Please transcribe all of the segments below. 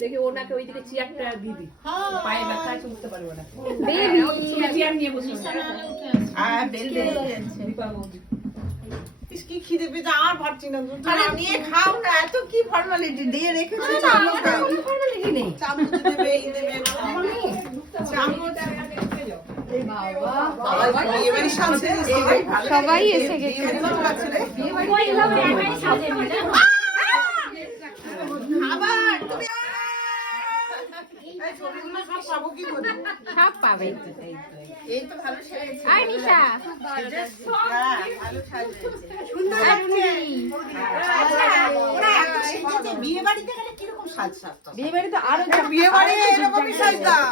দেখি ওনাকে ওইদিকে চেয়ারটা দিদি পায়ে ব্যথা আছে উঠতে পারবো না চেয়ার নিয়ে বসে কি খিদে পেতে আর পারছি না নিয়ে খাও না এত কি ফর্মালিটি দিয়ে রেখেছো ফর্মালিটি নেই চামচ দেবে এই দেবে চামচ সবাই এসে গেছে সব পাবে এই তো ভালো আর নিশা বিয়ে বাড়িতে গেলে কিরকম সাজ সাজতাম বিয়ে বাড়ি তো আরো বিয়ে বাড়ি এরকমই সাজতাম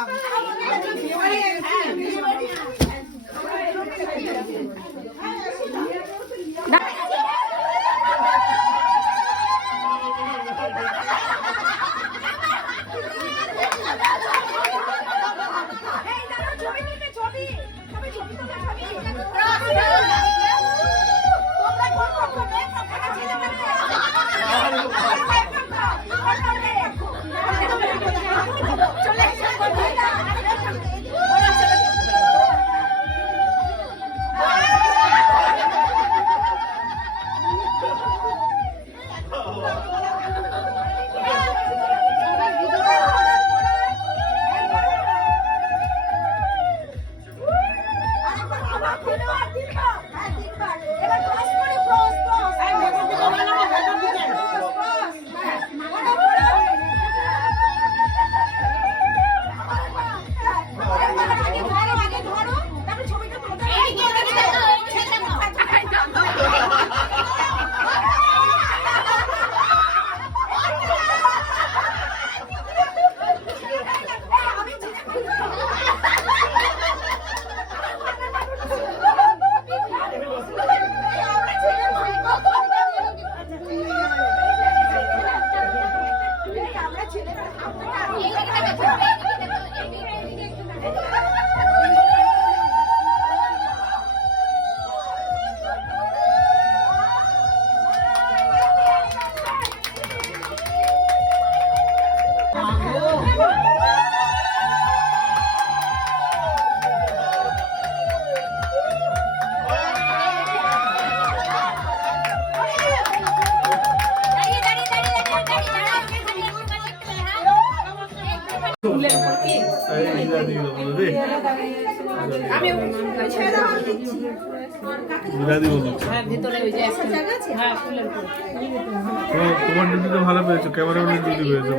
তোমার ডিউটি তো ভালো পেয়েছো, ক্যামেরাম্যানের ডিউটি পেয়েছো।